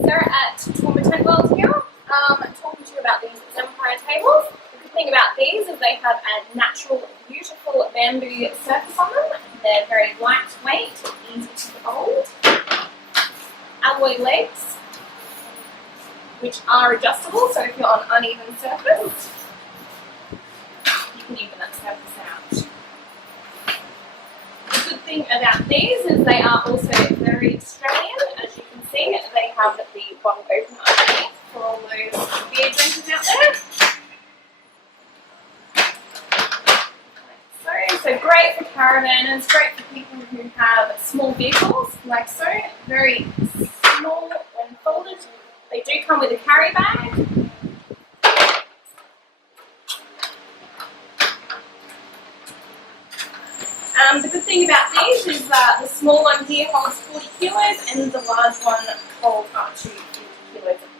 Sarah at Toowoomba Tentworld here, talking to you about these Zempire tables. The good thing about these is they have a natural, beautiful bamboo surface on them. They're very lightweight, easy to fold. Alloy legs, which are adjustable, so if you're on uneven surface, you can even surface out. The good thing about these is they are also very Australian. As you can see, they have the bottom open underneath for all those beer drinkers out there. So great for caravanners, great for people who have small vehicles, like so. Very small when folded. They do come with a carry bag. The good thing about these is that the small one here holds 40 kilos and the large one holds up to 50 kilos of